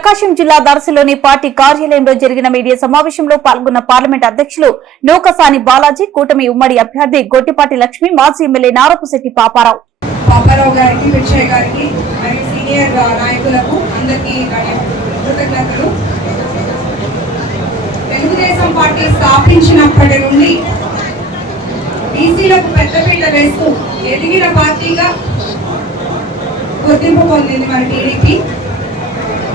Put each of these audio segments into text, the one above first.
ప్రకాశం జిల్లా దర్శిలోని పార్టీ కార్యాలయంలో జరిగిన మీడియా సమావేశంలో పాల్గొన్న పార్లమెంట్ అధ్యక్షులు నూకసాని బాలాజీ, కూటమి ఉమ్మడి అభ్యర్థి గొట్టిపాటి లక్ష్మి, మాజీ ఎమ్మెల్యే నారపుశెట్టి పాపారావు గారికి, విజయ్ గారికి మరియు సీనియర్ నాయకులకు అందరికీ కృతజ్ఞతలు. తెలుగుదేశం పార్టీ స్థాపించినప్పటి నుండి బీసీలకు పెద్దపీట వేస్తూ ఎదిగిన పార్టీగా గుర్తింపు పొందింది మన టీడీపీ.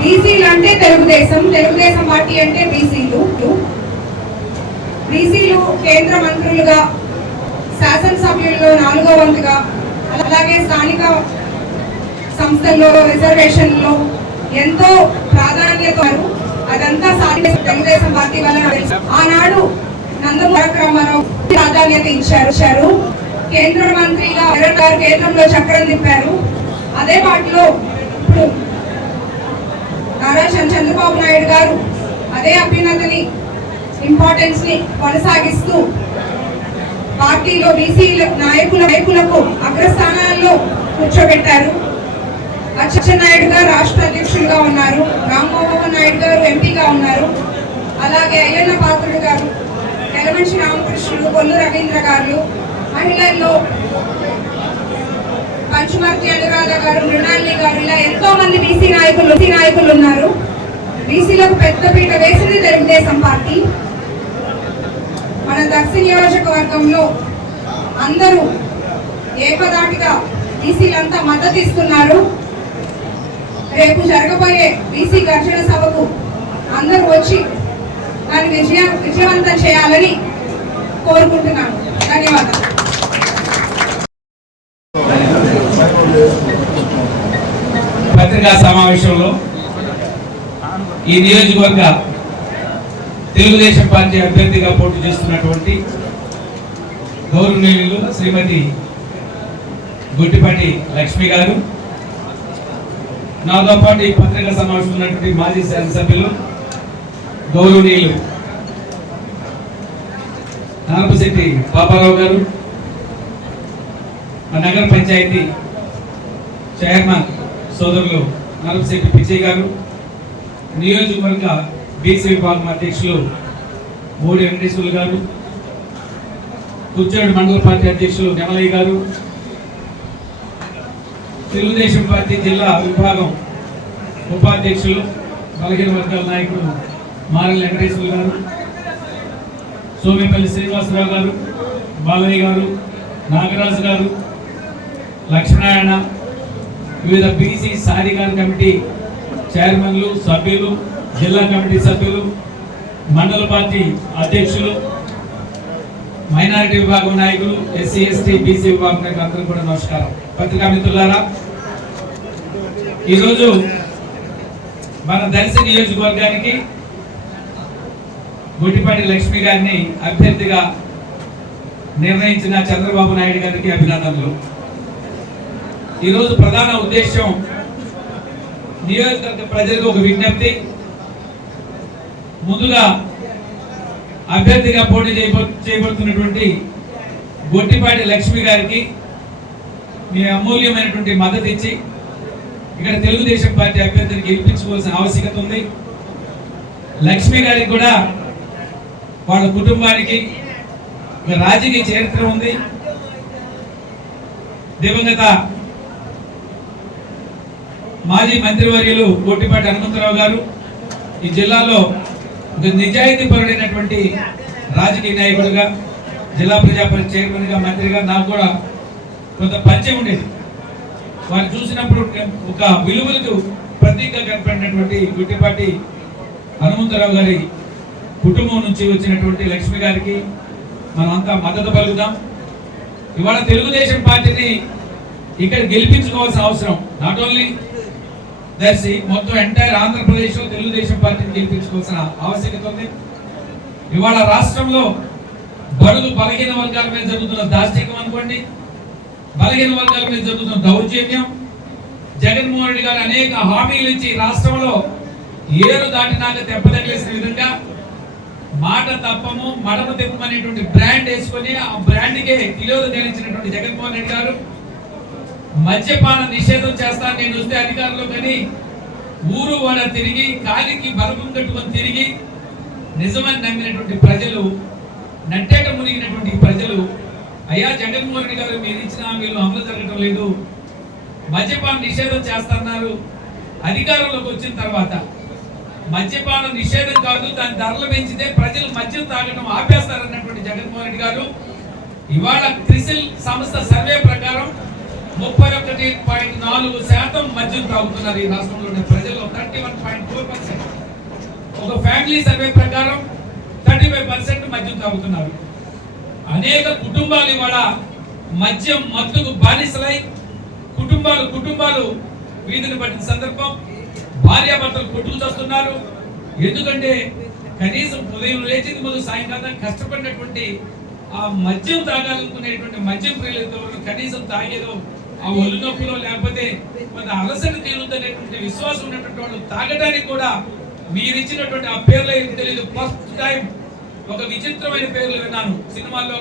బీసీలు అంటే తెలుగుదేశం పార్టీ అంటే బీసీలు కేంద్ర మంత్రులుగా, శాసనసభ్యుల్లో 4వ వంతుగా, అలాగే స్థానిక సంస్థల్లో రిజర్వేషన్లో ఎంతో ప్రాధాన్యత, అదంతా తెలుగుదేశం పార్టీ వల్ల. ఆనాడు నందమూరి రామారావు ప్రాధాన్యత ఇచ్చారు. కేంద్ర మంత్రిగా కేంద్రంలో చక్రం తిప్పారు. అదే పార్టీలో ఇప్పుడు నారా చంద్రబాబు నాయుడు గారు అదే అభ్యున్నతిని, ఇంపార్టెన్స్ ని కొనసాగిస్తూ పార్టీలో బీసీ నాయకులకు అగ్రస్థానాల్లో కూర్చోబెట్టారు. అచ్చెన్నాయుడు గారు రాష్ట్ర అధ్యక్షులుగా ఉన్నారు, రామ్మోహన్ నాయుడు గారు ఎంపీగా ఉన్నారు, అలాగే అయ్యన్న పాత్రుడు గారు, ఎలమంచి రామకృష్ణుడు, కొల్లు రవీంద్ర గారు, మహిళల్లో పంచుమర్తి అనురాధ గారు, మృణాలిని గారు, ఇలా ఎంతో మంది బీసీ నాయకులు ఉన్నారు. బీసీలకు పెద్దపీట వేసింది తెలుగుదేశం పార్టీ. మన దర్శి నియోజకవర్గంలో అందరూ ఏకదాటిగా బీసీలంతా మద్దతు ఇస్తున్నారు. రేపు జరగబోయే బీసీ గర్జన సభకు అందరూ వచ్చి దాన్ని విజయవంతం చేయాలని కోరుకుంటున్నాను. ధన్యవాదాలు. పత్రికా సమావేశంలో ఈ నియోజకవర్గ తెలుగుదేశం పార్టీ అభ్యర్థిగా పోటీ చేస్తున్నటువంటి గౌరవనీయులు శ్రీమతి గొట్టిపాటి లక్ష్మి గారు, నాతో పాటు ఈ పత్రికా సమావేశం ఉన్నటువంటి మాజీ శాసనసభ్యులు గౌరవనీయులు నారపుశెట్టి పాపారావు గారు, నగర పంచాయతీ చైర్మన్ సోదరులు నారపుశెట్టి పిచ్చయ్య గారు, నియోజకవర్గ బీసీ విభాగం అధ్యక్షులు మోడి వెంకటేశ్వర్లు గారు, కుర్చేడు మండల పార్టీ అధ్యక్షులు నెమలయ్య గారు, తెలుగుదేశం పార్టీ జిల్లా విభాగం ఉపాధ్యక్షులు బలహీన వర్గాల నాయకులు మారెల వెంకటేశ్వర్లు గారు, సోమేపల్లి శ్రీనివాసరావు గారు, బాలయ్య గారు, నాగరాజు గారు, లక్ష్మీనారాయణ, వివిధ బీసీ సాధికార కమిటీ చైర్మన్లు, సభ్యులు, జిల్లా కమిటీ సభ్యులు, మండల పార్టీ అధ్యక్షులు, మైనారిటీ విభాగం నాయకులు, ఎస్సీ ఎస్టీ బీసీ విభాగం నాయకులు అందరూ కూడా నమస్కారం. పత్రికా మిత్రులారా, ఈరోజు మన దర్శి నియోజకవర్గానికి గొట్టిపాటి లక్ష్మి గారిని అభ్యర్థిగా నిర్ణయించిన చంద్రబాబు నాయుడు గారికి అభినందనలు. ఈరోజు ప్రధాన ఉద్దేశం నియోజకవర్గ ప్రజలకు ఒక విజ్ఞప్తి. ముందుగా అభ్యర్థిగా పోటీ చేయబడుతున్నటువంటి గొట్టిపాటి లక్ష్మి గారికి మీ అమూల్యమైనటువంటి మద్దతు ఇచ్చి ఇక్కడ తెలుగుదేశం పార్టీ అభ్యర్థిని గెలిపించుకోవాల్సిన ఆవశ్యకత ఉంది. లక్ష్మి గారికి కూడా వాళ్ళ కుటుంబానికి ఒక రాజకీయ చరిత్ర ఉంది. దివంగత మాజీ మంత్రివర్యులు గొట్టిపాటి హనుమంతరావు గారు ఈ జిల్లాలో ఒక నిజాయితీ పరుడైనటువంటి రాజకీయ నాయకుడిగా, జిల్లా ప్రజాపరిషత్ చైర్మన్గా, మంత్రిగా నాకు కూడా కొంత పరిచయం ఉండేది. వారిని చూసినప్పుడు ఒక విలువలకు ప్రతీకగా కనపడినటువంటి గొట్టిపాటి హనుమంతరావు గారి కుటుంబం నుంచి వచ్చినటువంటి లక్ష్మి గారికి మనమంతా మద్దతు పలుకుదాం. ఇవాళ తెలుగుదేశం పార్టీని ఇక్కడ గెలిపించుకోవాల్సిన అవసరం నాట్ ఓన్లీ దర్శి, మొత్తం ఎంటైర్ ఆంధ్రప్రదేశ్లో తెలుగుదేశం పార్టీని గెలిపించుకోవాల్సిన ఆవశ్యకత ఉంది. ఇవాళ రాష్ట్రంలో బడుగు బలహీన వర్గాల మీద జరుగుతున్న దాష్టికం అనుకోండి, బలహీన వర్గాల మీద జరుగుతున్న దౌర్జన్యం, జగన్మోహన్ రెడ్డి గారు అనేక హామీలు ఇచ్చి రాష్ట్రంలో ఏరు దాటినాక దెబ్బతగిలేసిన విధంగా మాట తప్పము మడమ తెప్పమనేటువంటి బ్రాండ్ వేసుకొని ఆ బ్రాండ్కే విలువలు తెలిసినటువంటి జగన్మోహన్ రెడ్డి గారు మద్యపాన నిషేధం చేస్తాను నేను వస్తే అధికారంలో, కానీ ఊరు వాడ తిరిగి కాలికి బలపం కట్టుకొని తిరిగి నిజమని నమ్మినటువంటి ప్రజలు, నట్టేట మునిగినటువంటి ప్రజలు, అయ్యా జగన్మోహన్ రెడ్డి గారు మీరు ఇచ్చిన హామీలు అమలు జరగడం లేదు, మద్యపాన నిషేధం చేస్తున్నారు, అధికారంలోకి వచ్చిన తర్వాత మద్యపాన నిషేధం కాదు దాని ధరలు పెంచితే ప్రజలు మద్యం తాగడం ఆపేస్తారన్నటువంటి జగన్మోహన్ రెడ్డి గారు ఇవాళ క్రిసిల్ సంస్థ సర్వే ప్రకారం 31.4% మద్యం తాగుతున్నారు ఈ రాష్ట్రంలోని ప్రజలు. 31.4%. ఒక ఫ్యామిలీ సర్వే ప్రకారం 35% మద్యం తాగుతున్నారు. అనేక కుటుంబాలు ఇవాళ మద్యం మత్తుకు బానిసలై కుటుంబాలు వీధిని పట్టిన సందర్భం. భార్యాభర్తలు కొట్టుకు చేస్తున్నారు. ఎందుకంటే కనీసం ఉదయం లేచింది ముందు సాయంకాలం కష్టపడినటువంటి ఆ మద్యం తాగాలనుకునేటువంటి మద్యం ప్రియులతో కనీసం తాగేదో ఆ ఒళ్ళు నొప్పిలో లేకపోతే కొంత అలసట తీరుతుందనేటువంటి విశ్వాసం ఉన్నటువంటి వాళ్ళు తాగడానికి కూడా మీరు ఇచ్చినటువంటి ఆ పేర్లు తెలియదు. ఫస్ట్ టైం ఒక విచిత్రమైన పేర్లు విన్నాను సినిమాల్లో,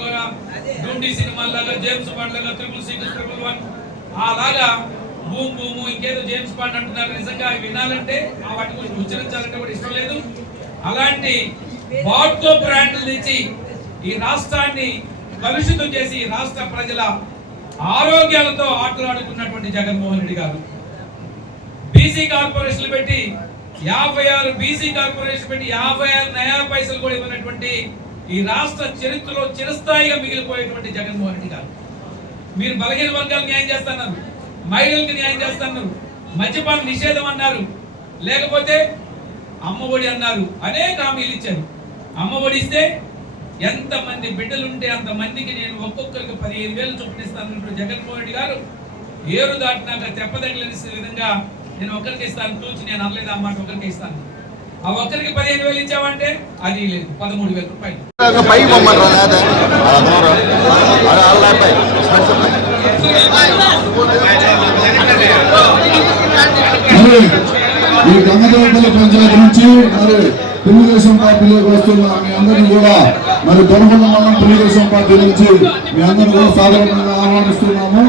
డూండి సినిమాల్లాగా, జేమ్స్ బాండ్ లాగా, 666 అలాగా భూము ఇంకేదో జేమ్స్ బాండ్ అంటున్నారు. నిజంగా వినాలంటే ఆ వాటి గురించి ఉచ్చరించాలంటే కూడా ఇష్టం లేదు. అలాంటి వాడ్కో బ్రాండ్లు తెచ్చి ఈ రాష్ట్రాన్ని కలుషితం చేసి ఈ రాష్ట్ర ప్రజల ఆరోగ్యాలతో ఆటలాడుకున్నటువంటి జగన్మోహన్ రెడ్డి గారు బీసీ కార్పొరేషన్లు పెట్టి 56 బీసీ కార్పొరేషన్ పెట్టి 56 నయా పైసలు కూడా ఇవ్వనటువంటి ఈ రాష్ట్ర చరిత్రలో చిరస్థాయిగా మిగిలిపోయేటువంటి జగన్మోహన్ రెడ్డి గారు మీరు బలహీన వర్గాలకు న్యాయం చేస్తున్నారు, మహిళలకు న్యాయం చేస్తున్నారు, మద్యపాన నిషేధం అన్నారు, లేకపోతే అమ్మఒడి అన్నారు, అనేక హామీలు ఇచ్చారు. అమ్మఒడి ఇస్తే ఎంతమంది బిడ్డలుంటే అంతమందికి నేను ఒక్కొక్కరికి 15,000 చొప్పున ఇస్తాను జగన్మోహన్ రెడ్డి గారు. ఏరు దాటినాక తెప్పదగిలిన విధంగా నేను ఒక్కరికి ఇస్తాను తూచి నేను అనలేదు ఆ మాట, ఒక్కరికి ఇస్తాను. ఆ ఒక్కరికి 15,000 ఇచ్చామంటే అది లేదు 13,000 రూపాయలు. ఈ గంగదేవపల్లి పంచాయతీ నుంచి మరి తెలుగుదేశం పార్టీలోకి వస్తున్న మీ అందరినీ కూడా మరి దొరకొండ మండలం తెలుగుదేశం పార్టీ నుంచి మీ అందరినీ కూడా సాధారణంగా ఆహ్వానిస్తున్నాము.